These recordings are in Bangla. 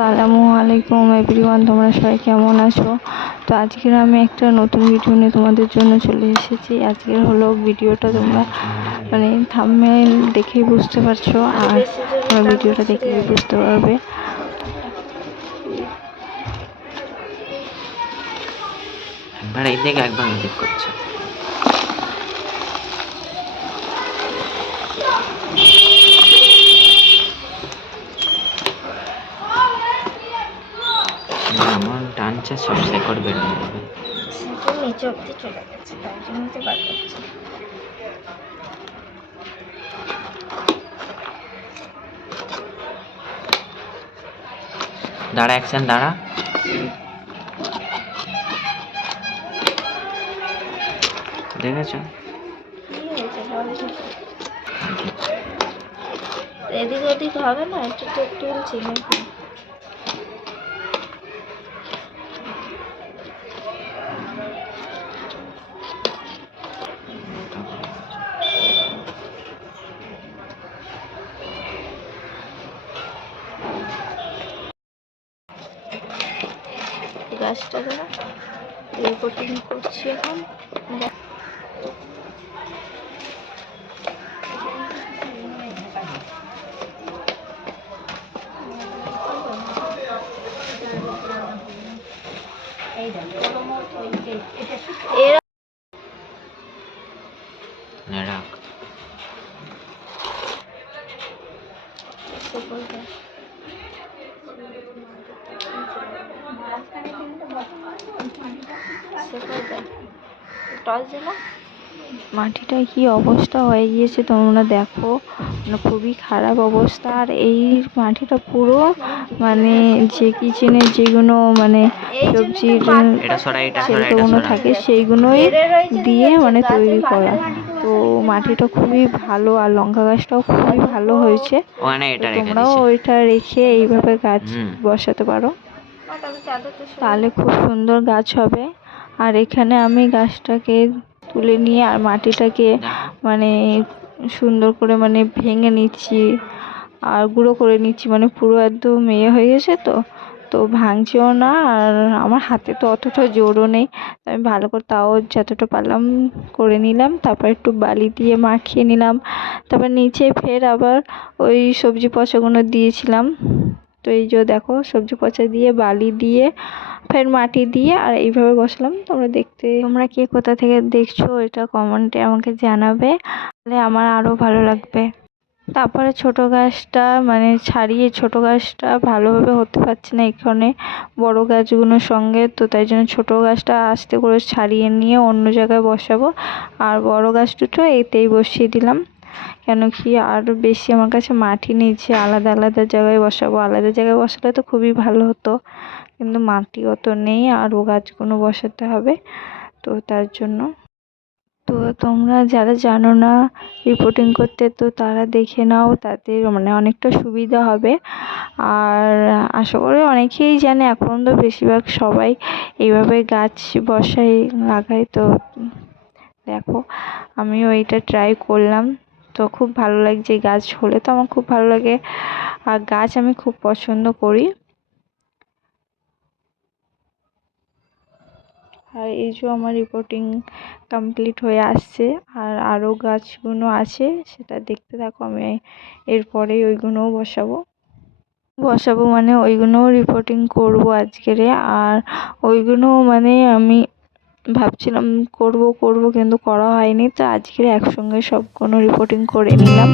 আসসালামু আলাইকুম এভরিওয়ান, তোমরা সবাই কেমন আছো? তো আজকের আমি একটা নতুন ভিডিও নিয়ে তোমাদের জন্য চলে এসেছি। আজকের হলো ভিডিওটা তোমরা মানে থাম্বনেইল দেখেই বুঝতে পারছো, আর তোমরা ভিডিওটা দেখলেই বুঝতে পারবে। একবার এডিট করছে। আমার টানছে সব রেকর্ড বেরিয়ে যাবে। সেটা নিচে অবধি চলে গেছে, তাই জন্য তো বার করছি। দাঁড়া, অ্যাকশন দাঁড়া। দেখেছ এদিক ওদিক হবে না, একটু তো তুলছি নাকি? গাছটা দেওয়া রিপোর্টিং করছি এখন। রাখ। মাটিটা কি অবস্থা হয়ে গিয়েছে তোমরা দেখো, মানে খুবই খারাপ অবস্থা। আর এই মাটিটা পুরো মানে যে কিচেনের যেগুলো মানে সবজির সেগুলো থাকে সেইগুলোই দিয়ে মানে তৈরি করা। তো মাটিটা খুবই ভালো, আর লঙ্কা গাছটাও খুবই ভালো হয়েছে। তোমরাও ওইটা রেখে এইভাবে গাছ বসাতে পারো, তাহলে খুব সুন্দর গাছ হবে। আর এখানে আমি গাছটাকে তুলে নিয়ে আর মাটিটাকে মানে সুন্দর করে মানে ভেঙে নিচ্ছি আর গুঁড়ো করে নিচ্ছি, মানে পুরো একদম হয়ে গেছে। তো ভাঙছেও না, আর আমার হাতে তো অতটা জোরও নেই, আমি ভালো করে তাও যতটা পারলাম করে নিলাম। তারপর একটু বালি দিয়ে মাখিয়ে নিলাম, তারপর নিচে ফের আবার ওই সবজি পচাগুলো দিয়েছিলাম। তো এই যে দেখো, সবজি পচা দিয়ে বালি দিয়ে ফের মাটি দিয়ে আর এইভাবে বসলাম। তোমরা কে কোথা থেকে দেখছো এটা কমেন্টে আমাকে জানাবে, তাহলে আমার আরো ভালো লাগবে। তারপরে ছোট গাছটা মানে ছাড়িয়ে, ছোট গাছটা ভালোভাবে হতে পারছে না এখানে বড় গাছগুলোর সঙ্গে, তো তাই জন্য ছোট গাছটা আস্তে করে ছাড়িয়ে নিয়ে অন্য জায়গায় বসাবো, আর বড় গাছ দুটো এতেই বসিয়ে দিলাম। কেন কি আর বেশি আমার কাছে মাটি নেই যে আলাদা আলাদা জায়গায় বসাবো। আলাদা জায়গায় বসালে তো খুবই ভালো হতো, কিন্তু মাটি অত নেই আর ও গাছগুলো বসাতে হবে, তো তার জন্য। তো তোমরা যারা জানো না রিপোর্টিং করতে, তো তারা দেখে নাও, তাদের মানে অনেকটা সুবিধা হবে। আর আশা করি অনেকেই জানে, এখন তো বেশিরভাগ সবাই এইভাবে গাছ বসাই লাগায়। তো দেখো, আমিও এইটা ট্রাই করলাম, তো খুব ভালো লাগছে। গাছ হলে তো আমার খুব ভালো লাগে, আর গাছ আমি খুব পছন্দ করি। আর এই যে আমার রিপোর্টিং কমপ্লিট হয়ে আসছে, আর আরও গাছগুলো আছে, সেটা দেখতে থাকো। আমি এরপরেই ওইগুলোও বসাবো মানে ওইগুলোও রিপোর্টিং করব আজকেরে। আর ওইগুলো মানে আমি ভাবছিলাম করব কিন্তু করা হয়নি, তো আজকের একসঙ্গে সবগুলো রিপোর্টিং করে নিলাম।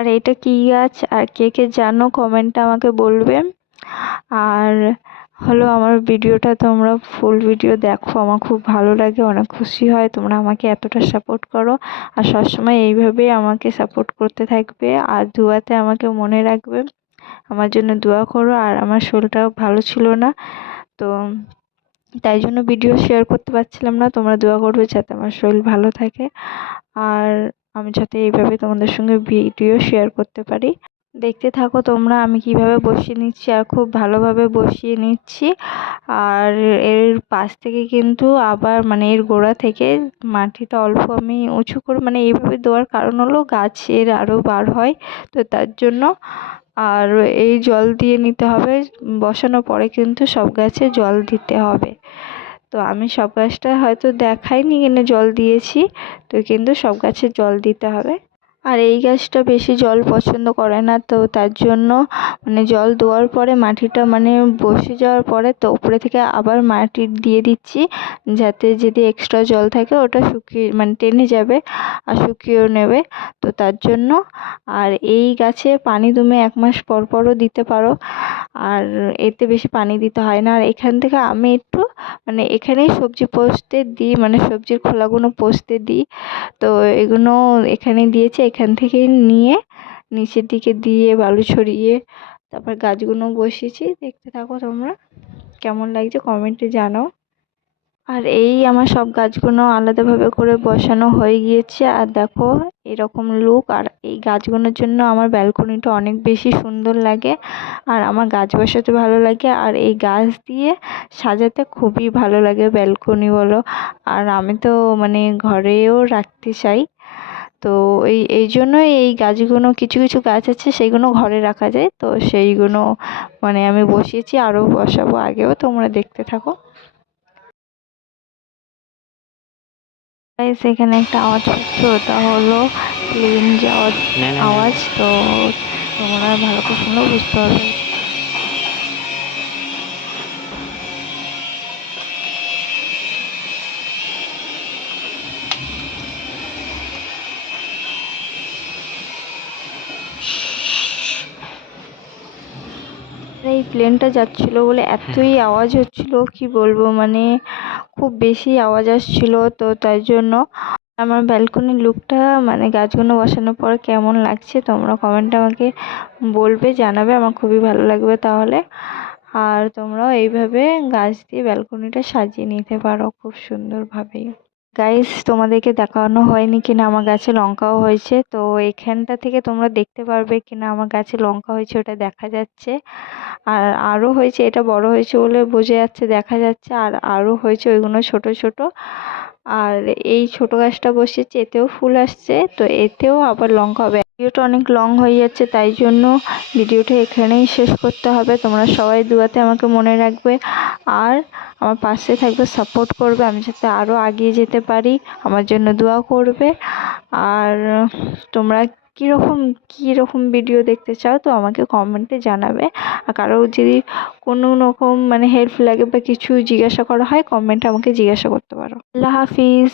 আর এটা কি গাছ আর কে কে জানো কমেন্টে আমাকে বলবে। আর হলো আমার ভিডিওটা তোমরা ফুল ভিডিও দেখো, আমার খুব ভালো লাগে, অনেক খুশি হয় তোমরা আমাকে এতটা সাপোর্ট করো। আর সবসময় এইভাবেই আমাকে সাপোর্ট করতে থাকবে আর দুয়াতে আমাকে মনে রাখবে, আমার জন্য দোয়া করো। আর আমার শরীরটাও ভালো ছিল না, তো তাই জন্য ভিডিও শেয়ার করতে পারছিলাম না। তোমরা দোয়া করবে যাতে আমার শরীর ভালো থাকে আর আমি যাতে এইভাবে তোমাদের সঙ্গে ভিডিও শেয়ার করতে পারি। দেখতে থাকো তোমরা আমি কিভাবে বসিয়ে নিচ্ছি আর খুব ভালোভাবে বসিয়ে নিচ্ছি। আর এর পাশ থেকে কিন্তু আবার মানে এর গোড়া থেকে মাটিটা অল্প আমি উঁচু করে মানে এইভাবে দেওয়ার কারণ হলো গাছের আরও বার হয়, তো তার জন্য। আর এই জল দিয়ে নিতে হবে, বসানোর পরে কিন্তু সব গাছে জল দিতে হবে। তো আমি সব গাছটা হয়তো দেখাইনি এখানে জল দিয়েছি, তো কিন্তু সব গাছে জল দিতে হবে। আর এই গাছটা বেশি জল পছন্দ করে না, তো তার জন্য মানে জল দেওয়ার পরে মাটিটা মানে বসে যাওয়ার পরে তো উপরে থেকে আবার মাটি দিয়ে দিচ্ছি, যাতে যদি এক্সট্রা জল থাকে ওটা শুকিয়ে মানে টেনে যাবে আর শুকিয়েও নেবে, তো তার জন্য। আর এই গাছে পানি তুমি 1 মাস পর পরও দিতে পারো, আর এতে বেশি পানি দিতে হয় না। আর এখান থেকে আমি একটু মানে এখানেই সবজি পোস্তে দিই, মানে সবজির খোলাগুলো পোস্তে দিই, তো এগুলো এখানে দিয়েছি, এখান থেকে নিয়ে নিচের দিকে দিয়ে বালু ছড়িয়ে তারপর গাছগুলো বসিয়েছি। দেখতে থাকো তোমরা, কেমন লাগছে কমেন্টে জানাও। আর এই আমার সব গাছগুলো আলাদাভাবে করে বসানো হয়ে গিয়েছে, আর দেখো এরকম লুক। আর এই গাছগুলোর জন্য আমার ব্যালকনিটা অনেক বেশি সুন্দর লাগে, আর আমার গাছ বসাতে ভালো লাগে, আর এই গাছ দিয়ে সাজাতে খুবই ভালো লাগে ব্যালকনি বলো। আর আমি তো মানে ঘরেও রাখতে চাই, তো এই জন্যই এই গাছগুলো কিছু কিছু গাছ আছে সেগুলো ঘরে রাখা যায়, তো সেইগুলো মানে আমি বসিয়েছি, আরও বসাবো আগেও, তোমরা দেখতে থাকো। গাইস এখানে একটা আওয়াজ হচ্ছে, ওটা হলো প্লেন যাওয়ার না, না, না। আওয়াজ, তো তোমরা ভালো করে শুনলেও বুঝতে পারবে। এই প্লেনটা যাচ্ছিল বলে এতই আওয়াজ হচ্ছিল কি বলবো, মানে খুব বেশি আওয়াজ আসছিল, তো তাই জন্য আমার ব্যালকনির লুকটা মানে গাছগুলো বসানোর পর কেমন লাগছে তোমরা কমেন্টে আমাকে বলবে, জানাবে, আমার খুবই ভালো লাগবে তাহলে। আর তোমরাও এইভাবে গাছ দিয়ে ব্যালকনিটা সাজিয়ে নিতে পারো খুব সুন্দরভাবেই। গাইস, তোমাদেরকে দেখানো হয়নি কিনা আমার গাছে লঙ্কাও হয়েছে, তো এখানটা থেকে তোমরা দেখতে পারবে কিনা আমার গাছে লঙ্কা হয়েছে ওটা দেখা যাচ্ছে। আর আরও হয়েছে, এটা বড় হয়েছে বলে বোঝা যাচ্ছে, দেখা যাচ্ছে। আর আরও হয়েছে ওইগুলো ছোট ছোট। আর এই ছোট গাছটা বসেছে, এতেও ফুল আসছে, তো এতেও আবার লঙ্কা হবে। ভিডিওটা অনেক লং হয়ে যাচ্ছে, তাই জন্য ভিডিওটা এখানেই শেষ করতে হবে। তোমরা সবাই দুয়াতে আমাকে মনে রাখবে আর আমার পাশে থাকবে, সাপোর্ট করবে, আমি যাতে আরও এগিয়ে যেতে পারি, আমার জন্য দোয়া করবে। আর তোমরা কীরকম ভিডিও দেখতে চাও তো আমাকে কমেন্টে জানাবে। আর কারো যদি কোনো রকম মানে হেল্প লাগে বা কিছু জিজ্ঞাসা করা হয় কমেন্টে আমাকে জিজ্ঞাসা করতে পারো। আল্লাহ হাফিজ।